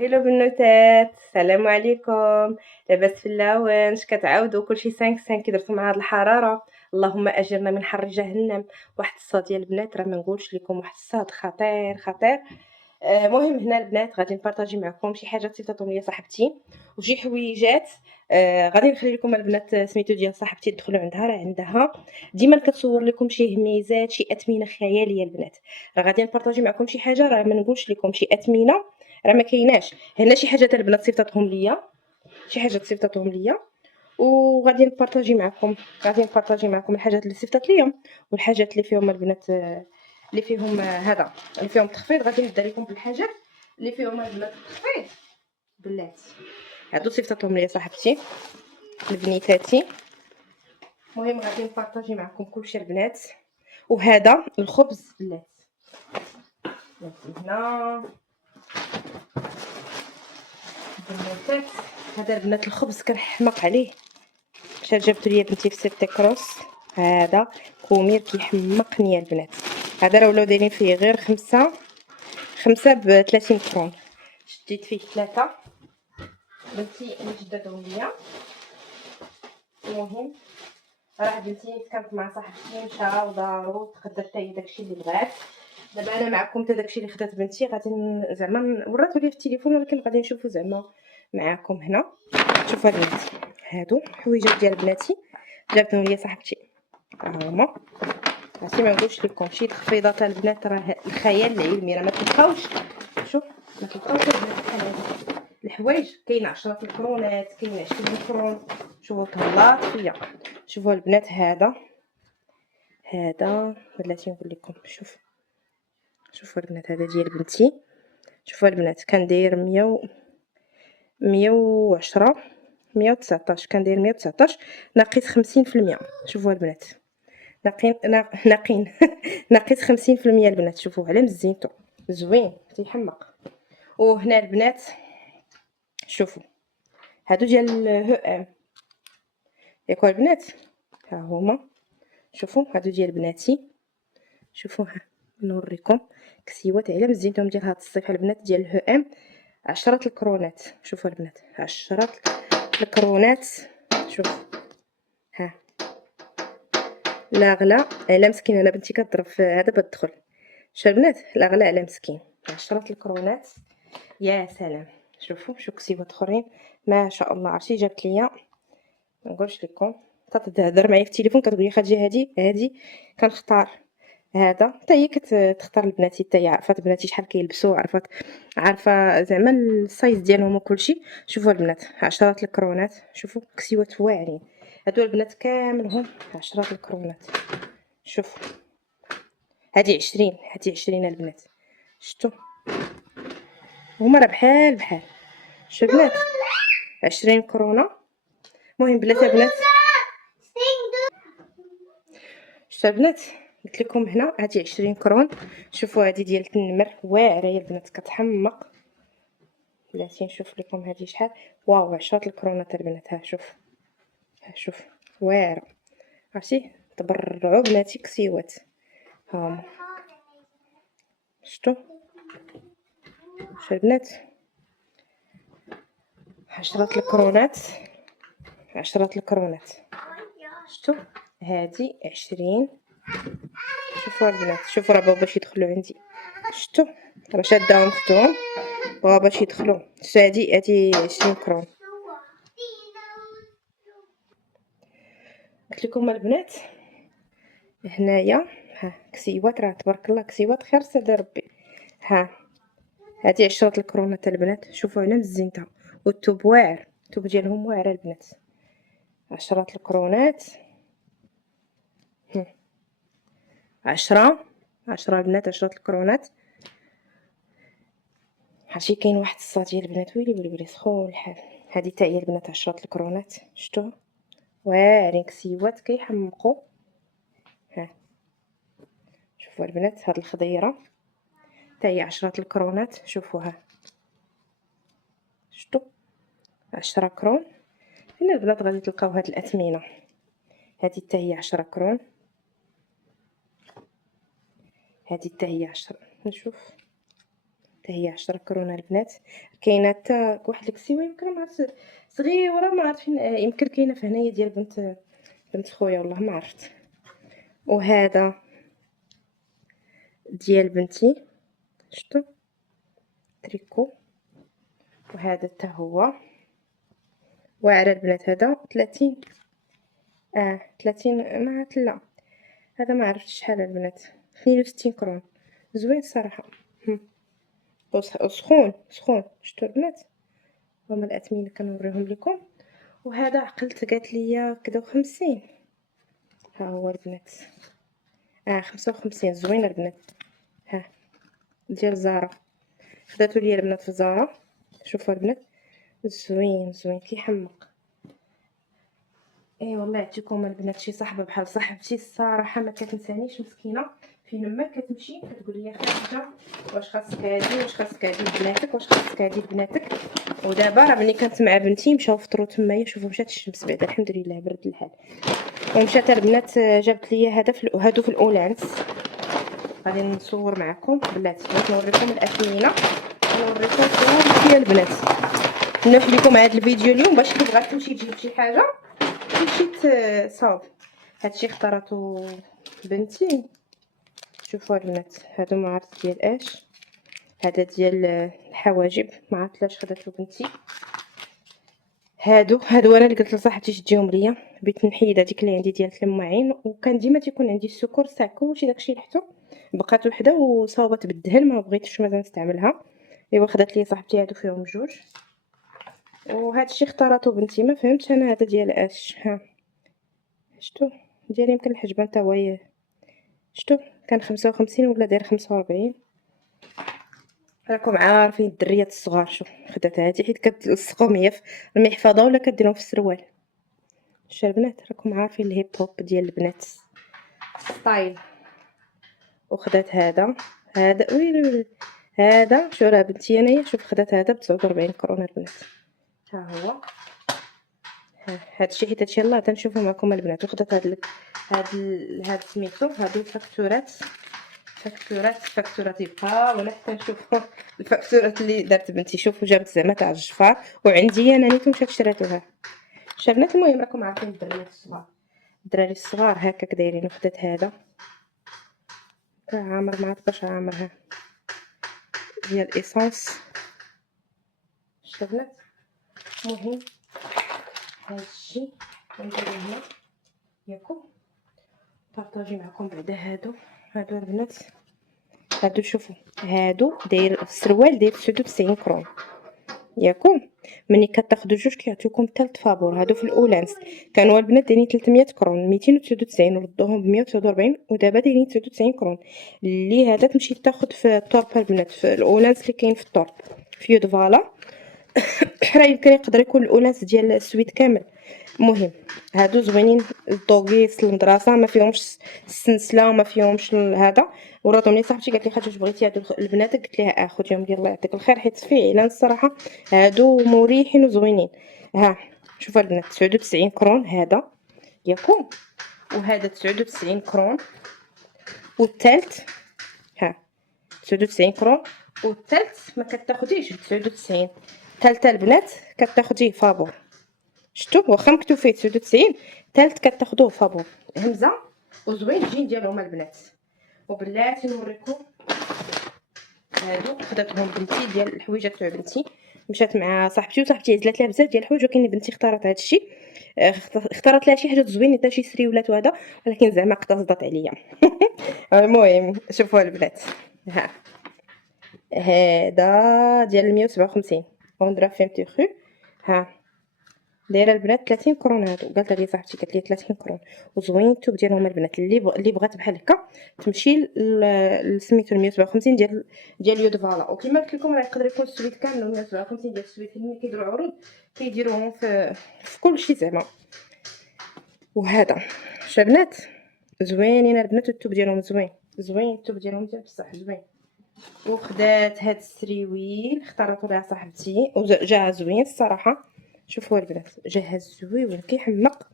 هيلو بنوتات، السلام عليكم. لاباس في اللونج كتعاودوا كلشي 5 كي درتو مع هاد الحراره. اللهم اجرنا من حر جهنم. واحد الصاد ديال البنات راه ما نقولش لكم، واحد الصاد خطير خطير. مهم هنا البنات غادي نبارطاجي معكم شي حاجات صيفطتهم ليا صاحبتي وشي حويجات. غادي نخلي لكم البنات سميتو ديال صاحبتي تدخلوا عندها، راه عندها ديما كتصور لكم شي هميزات شي اثمنه خياليه البنات. راه غادي نبارطاجي معكم شي حاجه، راه ما نقولش لكم شي اثمنه راه ما كايناش. هنا شي حاجات البنات صيفطتهم ليا، شي حاجات صيفطتهم ليا وغادي نبارطاجي معكم الحاجات اللي صيفطت ليا والحاجات اللي فيهم البنات، اللي فيهم هذا اللي فيهم تخفيض. غادي نبدا لكم بالحاجات اللي فيهم البنات التخفيض بلاتي. هادو صيفطتهم ليا صاحبتي لبنيتاتي. المهم غادي نبارطاجي معكم كلشي البنات. وهذا الخبز بلاتي هنا البنات. هذا البنات الخبز كنحماق عليه، مشات جابتو ليا بنتي في سيتي كروس. هذا كومير كيحمقني البنات. هذا راه ولاو دايرين فيه غير خمسة ب30 كرون. شديت فيه 3 بنتي اللي جداتهم ليا. المهم راه بنتي كانت مع صاحبتي مشى ودارو تقدر حتى هي داكشي اللي بغات. دابا انا معكم حتى داكشي اللي خدات بنتي غادي زعما وراتو ليا في التليفون، ولكن غادي نشوفو زعما معاكم هنا. شوفوا البنات، هادو حويجات ديال بناتي جابتهم ليا صاحبتي. هما عرفتي ما نقولش لكم شي تخفيضات البنات، راه الخيال العلمي راه ما تلقاوش. شوف ما تلقاوش البنات بحال هذا الحوايج. كاين 10 الكرونات، كاين 20 كرون. شوفوا تهلاط فيا. شوفوا البنات هذا بلاتي نقول لكم. شوفوا البنات هذا ديال بنتي. شوفوا البنات كان داير 110 119، كان داير 119 ناقص 50%. شوفوا البنات ناقين ناقص 50% البنات. شوفوا على مزينتو زوين تيحمق. وهنا البنات شوفوا هادو ديال هو ام ياكو البنات، ها هما. شوفوا هادو ديال بناتي. شوفوا ها نوريكم كسيوات على مزينتهم ديال هاد الصيف البنات ديال هو ام. 10 الكرونات. شوفوا البنات 10 الكرونات. شوف ها لا غلا على مسكين. انا بنتي كضرب في هذا بدخل. شوفوا البنات لا غلا على مسكين. 10 الكرونات يا سلام. شوفوا شو كسيوات اخرين ما شاء الله. عرفتي جابت ليا ما نقولش لكم كتهضر معايا في التليفون كتقول لي خدجي هادي كنختار هذا. حتى هي كتختار لبناتي، حتى هي عرفات بناتي شحال كيلبسوا، عارفه زعما السايز ديالهم وكلشي. شوفوا البنات 10 الكرونات. شوفوا كسيوات واعرين هادو البنات كاملهم 10 الكرونات. شوفوا هادي 20 البنات. شفتوا هما راه بحال شو البنات 20 كورونا. المهم بلاتي البنات شتو البنات قلت لكم هنا هادي 20 كرون. شوفوا هادي ديال النمر واعره يا البنات كتحمق. بلاتي نشوف لكم هادي شحال. واو 10 الكرونات البنات. ها شوف واعره. عرفتي تبرعوا بناتي كسيوات. هاهما شتو البنات 10 الكرونات. 10 الكرونات. شتو هادي 20. شوفوا البنات شوفوا راه بابا باش يدخلوا عندي. شتو راه شاداهم ختهم بابا باش يدخلوا. هادي 20 كرون. قلت لكم البنات هنايا ها كسيوات راه تبارك الله كسيوات خير سيدي ربي. ها هادي 10 الكرونات البنات. شوفوا على مزينتها والثوب واعر، الثوب ديالهم واعر البنات. 10 الكرونات. 10 البنات 10 الكرونات. عرفتي كاين واحد الصاد ديال البنات ويلي سخون الحال. هادي حتى هي البنات 10 الكرونات. شفتوها واعرين كسيوات كيحمقوا. ها شوفوا البنات هاد الخضيره حتى هي 10 الكرونات. شوفوها شفتوا 10 كرون. هنا البنات غادي تلقاو هاد الاثمنه. هادي حتى هي 10 كرون. هادي حتى هي 10. نشوف هي 10 كرون البنات. كاينه حتى واحد الكسيوه يمكن ما عرفت صغيره ما عرفت فين، يمكن كاينه في هنايا ديال بنت خويا والله ما عرفت. وهذا ديال بنتي شفتوا تريكو، وهذا حتى هو واعر البنات. هذا 30 30 ما عرفت لا هذا ما عرفتش شحال البنات 62 كرون زوين الصراحه. وسخون شفتوا البنات هما الاثمنه كنوريهم لكم. وهذا عقلت قالت لي كدا 50 ها هو البنات 55 زوين البنات. ها ديال زارا خداتو ليا البنات في زارا. شوفوا البنات زوين كيحمق. اي والله يعطيكم البنات شي صاحبه بحال صاحبتي الصراحه ما كتنسانيش مسكينه، فين ما كتمشي كتقول لي خديجه واش خاصك هادي لبناتك ودابا راه ملي كانت مع بنتي مشاو فطروا تمايا. شوفوا مشات الشمس بعدا الحمد لله برد الحال. ومشات البنات جابت لي هادو في الاولانس. غادي نصور معكم بلاتي بغيت نوريكم الاثمنه نوريكم كل البنات. نوح لكم هذا الفيديو اليوم باش اللي بغات تمشي تجيب شي حاجه تمشي تصاوب. هادشي اختارته بنتي. شوفوا البنات هادو ما عرفت ديال اش، هذا ديال الحواجب ما عرفت لاش خداتو بنتي. هادو انا اللي قلت لصاحبتي تجيهم ليا بغيت نحيد هذيك اللي عندي ديال المعين، وكان ديما تيكون عندي السكر تاع كلشي داكشي لحتو بقات وحده وصاوبت بالدهن ما بغيتش مازال نستعملها. ايوا خدات لي صاحبتي هادو فيهم جوج. وهذا الشيء اختارته بنتي ما فهمتش انا هذا ديال اش. ها شفتوا ديال يمكن الحجبه حتى هو شفتوا كان 55 ولا داير 45. راكم عارفين الدريات الصغار شوف خدات هذه حيت كتلصقهم هي في المحفظه ولا كديرهم في السروال. شوف البنات راكم عارفين الهيب هوب ديال البنات ستايل. وخدات هذا ويلي هذا شو راه بنتي انايا شوف خدات هذا ب 49 كرون البنات. ها هو هادشي حيت هادشي يلاه تنشوفو معكم البنات. وخدات هاد سميتو هادو فاكتورات يبقى ولا حتى نشوفو الفاكتورات اللي دارت بنتي. شوفوا جابت زعما تاع الجفار وعندي انا نيتو مشات شراتوها شبنات. المهم راكم عارفين الدراري الصغار هكاك دايرين. وخدات هذا عامر ما عرفتش عامرها ديال الايسانس شبنات. المهم هادشي نديرو هنا ياكم بارطاجي معكم بعدا. هادو البنات هادو شوفوا هادو داير السروال داير 99 كرون ياكم. ملي كتاخدو جوج كيعطيوكم ثالث فابور. هادو في الاولانس كانوا البنات دايرين 300 كرون 299 وردوهم ب 149 ودابا دايرين 99 كرون. اللي هذا تمشي تاخد في الطورب البنات في الاولانس اللي كاين في الطورب في يود فالا راه يمكن يقدر يكون الاولانس ديال السويد كامل. المهم هادو زوينين الطوغيس المدرسه ما فيهمش السنسله ما فيهمش هذا. وراتهم لي صاحبتي قالت لي خاطر بغيتي هادو البنات قلت ليها خديهم يلاه يعطيك الخير حيت فعلا الصراحه هادو مريحين وزوينين. ها شوفوا البنات 99 كرون هذا ياكم. وهذا 99 كرون والثالث ها 99 كرون والثالث ما كتاخديش ب 99 ثالثه البنات كتاخديه فابور. شفتوا واخا مكتوب فيه 99 ثالث كتاخدوه فابور همزه وزوين الجين ديالهم البنات. وبلاتي نوريكم هادو خداتهم بنتي ديال الحويجات تاع بنتي. مشات مع صاحبتي وصاحبتي عزلات لها بزاف ديال الحوايج ولكن بنتي اختارت هذا الشيء. اختارت لها شي حاجات زوينين حتى شي سريولات وهذا ولكن زعما اقتصدت عليا. المهم شوفوا البنات هذا ديال 157 اون فهمتي خو. ها دايره البنات 30 كرون. هادو قالت لي صاحبتي قالت لي 30 كرون وزوين التوب ديالهم البنات. اللي بغات بحال هكا تمشي لسميتو 157 ديال يود فالا. وكما قلت لكم راه يقدر يكون السويد كامل 157 ديال السويد. ملي كيديروا عروض كيديروهم في كلشي زعما. وهذا شبنات زوينين البنات التوب ديالهم زوين التوب ديالهم بصح زوين. وخدات هاد السريويل اختارته لها صاحبتي وجا زوين الصراحه. شوفوا البنات جا زوين كيحمق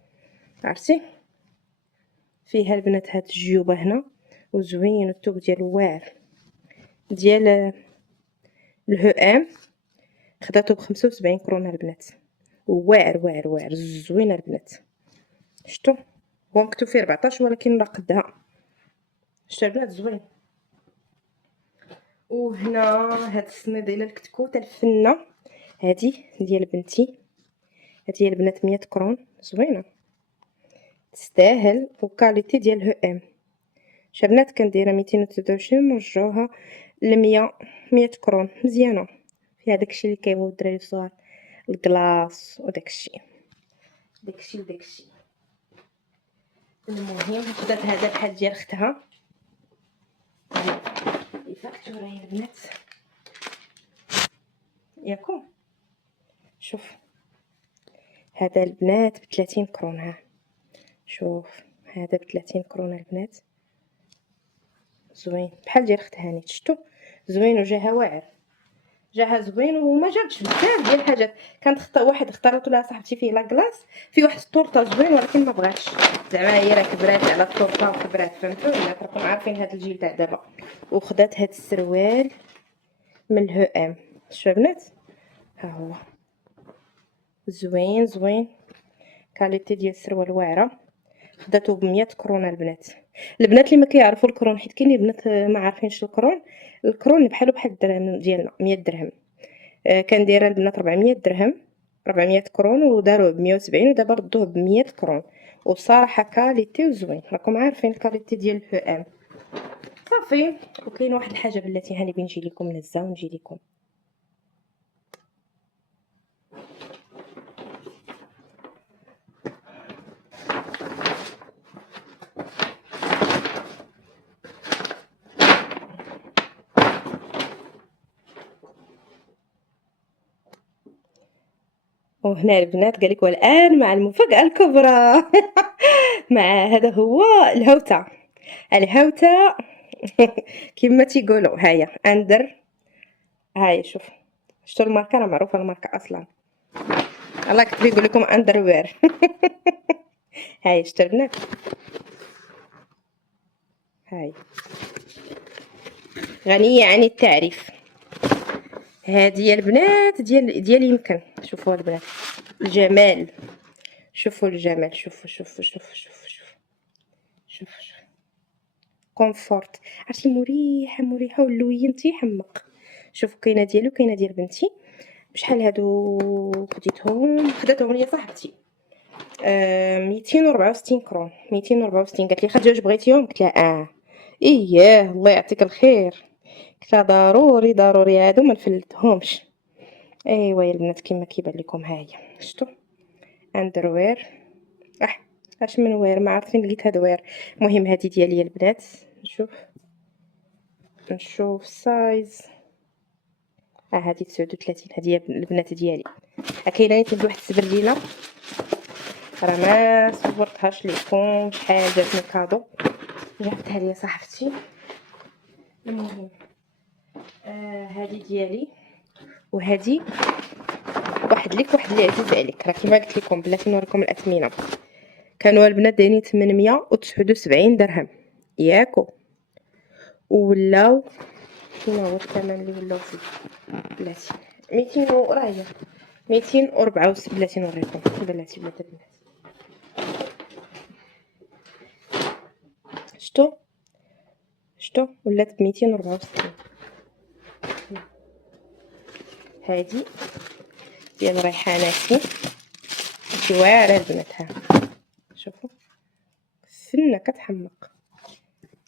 عرفتي فيها البنات هاد الجيوبه هنا وزوين الثوب ديالو واعر ديال الهو ام خداتو ب75 كرونه البنات، واعر واعر واعر زوينه البنات. شتو هو مكتوب فيه 14 ولكن راه قدها. شتو البنات زوين. وهنا هاد الصنيديله الكتكوت الفنه هادي ديال بنتي، هادي البنات 100 كرون زوينه تستاهل وكاليتي ديال هو ام. شبنات كنديرها 223 نرجعوها ل100 100 كرون مزيانه فيها داكشي اللي كيبغيو الدراري الصغار، الكلاص وداكشي داكشي. المهم خدات هذا بحال ديال اختها الفاكتوره يا البنات ياكم. شوف هذا البنات ب30 كرون. ها شوف هذا ب30 كرون البنات زوين بحال ديال اخت هاني. شفتوا زوين وجاها واعر، جاها زوين وما جابش بزاف ديال الحاجات. كانت واحد اختارته لها صاحبتي فيه لاكلاص في واحد الطورطه زوين ولكن ما بغاتش زعما هي راه كبرات على الطورطه وكبرات فهمتوا ولا راكم عارفين هذا الجيل تاع دابا. وخدات هذا السروال من الهو ام. شوفوا البنات ها هو زوين كاليتي ديال السروال واعره. خداتو ب100 كرونه البنات اللي ما كيعرفوا الكرون حيت كاين بنات ما عارفينش الكرون بحال الدرهم ديالنا 100 درهم. كنديرها البنات 400 درهم 400 كرون وداروه ب170 ودابا ردوه ب100 كرون. وصراحه كاليتي وزوين راكم عارفين الكاليتي ديال الهو ام صافي. وكاين واحد الحاجه بلاتي هاني بنجي لكم نهزها ونجي لكم. وهنا البنات قالك والان مع المفاجاه الكبرى مع هذا هو الهوته كما تيقولوا. هيا اندر هاي شوف شتو الماركه راه معروفه الماركه اصلا. الله كتب يقول لكم اندر وير هاي شتو البنات هاي غنيه عن التعريف. هذه البنات ديال يمكن شوفوا البنات الجمال. شوفوا الجمال شوفوا كومفورت عرفتي مريحه واللوين تيحمق. شوفوا كاينه ديالي وكاينه ديال بنتي. بشحال هادو خداتهم ليا صاحبتي 264 كرون 264. قالت لي خد جوج بغيتيهم قلت لها اييه الله يعطيك الخير. قلت لها ضروري هادو ما نفلتهمش. ايوا يا البنات كما كيبان لكم ها هي شفتوا اندروير اش من وير ما عرفتين لقيت هاد وير. المهم هذه ديالي البنات. نشوف سايز هذه 39. هذه البنات ديالي. كاينه عندي واحد السبرديله راه ما صورتهاش لكم شحال جاتني كادو جابتها لي صاحبتي. المهم هذه ديالي وهذه واحد ليك واحد اللي عزيز عليك. راه كيما قلت لكم بلاتي نوريكم الاثمنه. كانوا البنات دايرين 879 درهم ياكو ولاو شنو هو الثمن اللي ولاو فيه بلاتي 200 راه هي 264. بلاتي نوريكم بلاتي البنات شتو ولات ب 264. هادي ديال ريحاناتي شي واعره البنات. ها شوفوا فنه كتحمق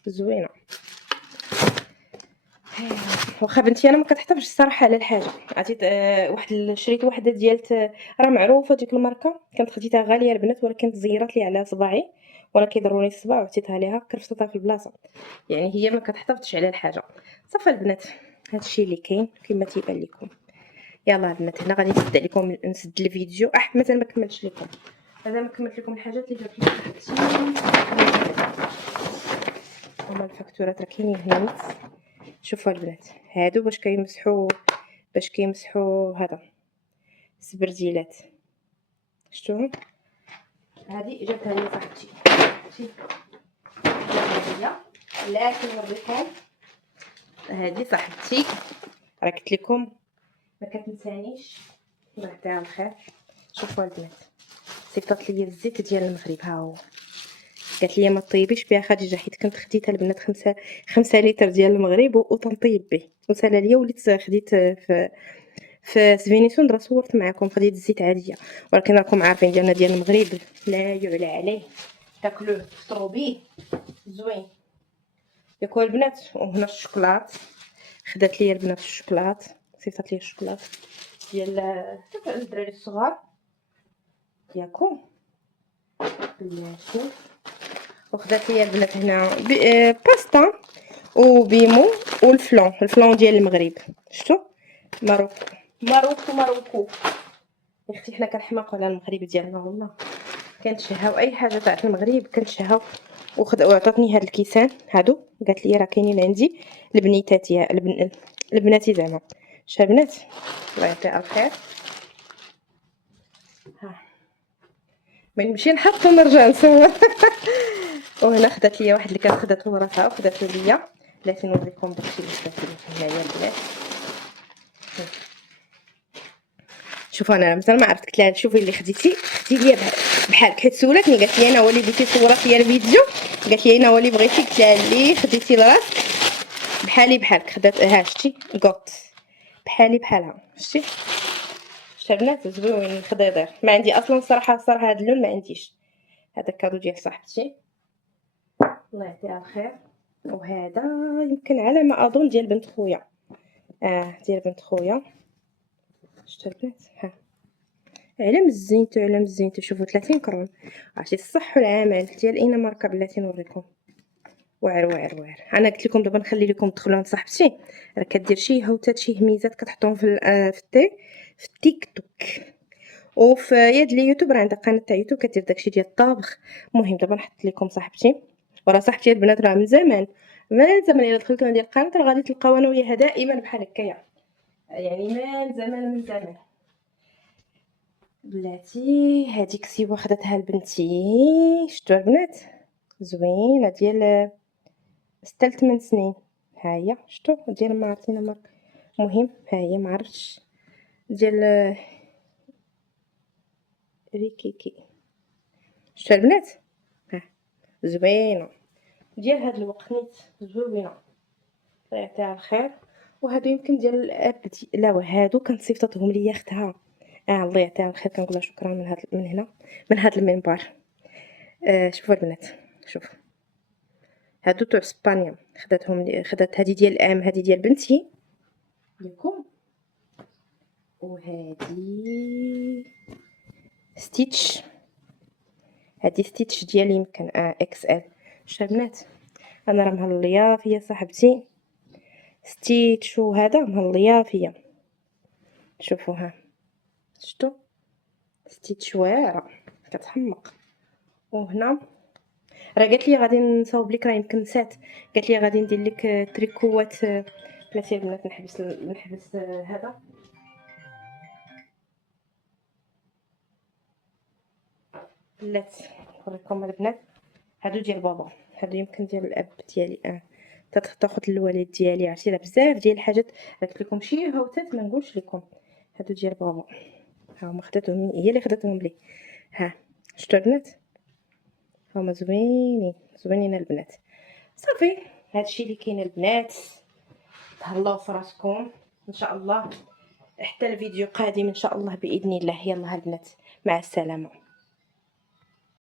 زوينه. واخا بنتي انا ما كتحتفظش الصراحه على الحاجه. عطيت شريت وحده ديالت راه معروفه ديك الماركه كانت خديتها غاليه البنات ولكن تزيرات لي على صباعي وانا كيضروني الصباع وعطيتها ليها كرفتها في البلاصه. يعني هي ما كتحتفظش على الحاجه. صافي البنات هادشي اللي كاين كما تيبان لكم. يلا البنات هنا غادي نسد عليكم نسد الفيديو. مازال ما كملتش لكم مازال ما كملت لكم الحاجات اللي جابت لي صاحبتي. هما الفاكتورات راه كاينين هنا نيت. شوفوا البنات هادو باش كيمسحوا هذا السبرديلات. شفتوهم هذه جاتها لي صاحبتي جاتها ليا لكن نوريكم هذه صاحبتي راه قلت لكم ما كتنسانيش. الله يعطيها الخير. شوفوا البنات صيفطت لي الزيت ديال المغرب، ها هو. قالت لي ما طيبيش بها خديجه، حيت كنت خديت البنات 5 لتر ديال المغرب وتنطيب به، وسالا ليا وليت خديت في سفينيسون راه صورت معكم، خديت الزيت عاديه، ولكن راكم عارفين ديالنا ديال المغرب لا يعلى عليه، تاكلوه تفطروا به زوين. ياكل البنات. وهنا الشوكولات، خدات لي البنات الشوكولات، صيفطت لي الشوكولات ديال الدراري الصغار ياكو بلاتي. وخدات لي البنات هنا باستا وبيمو الفلون ديال المغرب. شفتوا ماروكو يا اختي، حنا كنحماقوا على المغرب ديالنا والله، كنتشهاو اي حاجه تاع المغرب كنتشهاو. وعطاتني هاد الكيسان هادو، قالت لي راه كاينين عندي البنيتات يا البناتي زعما. شا بنات الله يعطيها الخير. ها من نمشي نحط ونرجع نصور. وهنا خدات لي واحد اللي كانت خداتو راسها وخداتو ليا، بلاتي نوريكم داكشي اللي خدات لي هنايا البنات. شوفوا انا مازال ما عرفت، قلت لها شوفي اللي خديتي ليا بحالك، حيت سولتني قالت لي انا هو اللي بغيتي صورت ليا الفيديو، قالت لي انا هو اللي بغيتي، قلت لها اللي خديتي لراسك بحالك خدات. ها شتي قط بحالي بحالها، شتي البنات زوين الخضيضير. ما عندي اصلا الصراحه هذا اللون ما عنديش. هذا كادو ديال صاحبتي الله يعطيها الخير. وهذا يمكن على ما اظن ديال بنت خويا، ديال بنت خويا. شفتوا البنات؟ ها على مزينتو شوفوا 30 كرون. عرفتي الصح والعمل ديال اين ماركه بلاتي نوريكم. واعر. انا قلت لكم دابا نخلي لكم تدخلوا عند صاحبتي، راه كدير شي هوتات شي هميزات كتحطهم في التيك توك وفي يد اليوتيوب، راه عندها قناه تاع يوتيوب كدير داكشي ديال الطبخ. المهم دابا نحط لكم صاحبتي، وراه صاحبتي البنات راه من زمان الا دخلتوا عندي القناه راه غادي تلقاو انا وياها دائما بحال هكايا، يعني من زمان بلاتي. هذيك سيوا خدتها لبنتي، شفتوا البنات زوينه ديال 6 8 سنين. ها هي شفتوا ديال ما عرفتينا مارك. المهم ها هي ما عرفتش ديال ريكيكي. شفتوا البنات ها زوينه ديال هاد الوقت نيت زوينه الله يعطيها الخير. وهادو يمكن ديال الاب لا هادو كانت صيفطتهم ليا اختها، الله يعطيها الخير، كنقول لها شكرا من هنا من هاد المنبر. شوفوا البنات شوفوا هادو تاع اسبانيا، خدات هادي ديال الام، هادي ديال بنتي ياكم، وهادي ستيتش، هادي ستيتش ديال يمكن اكس ال. شفتوا البنات انا راه مهليه فيا صاحبتي ستيتش، وهذا مهليه فيا. شوفوها شفتوا ستيتش واعره كتحمق. وهنا راه قالت لي غادي نصاوب لك، راه يمكن نسات، قالت لي غادي ندير لك تريكوات. بلاتي البنات نحبس هذا بلات نوريكم البنات. هادو ديال بابا، هادو يمكن ديال الاب ديالي. تاخذ الوالد ديالي، عرفتي راه بزاف ديال الحاجات قلت لكم شي هوتات ما نقولش لكم. هادو ديال بابا ها هما خداتهم هي اللي خداتهم لي. ها شفتوا البنات هما زوينين البنات. صافي هادشي اللي كاين البنات، تهلاو في راسكم ان شاء الله، حتى الفيديو قادم ان شاء الله باذن الله. يلا البنات مع السلامه.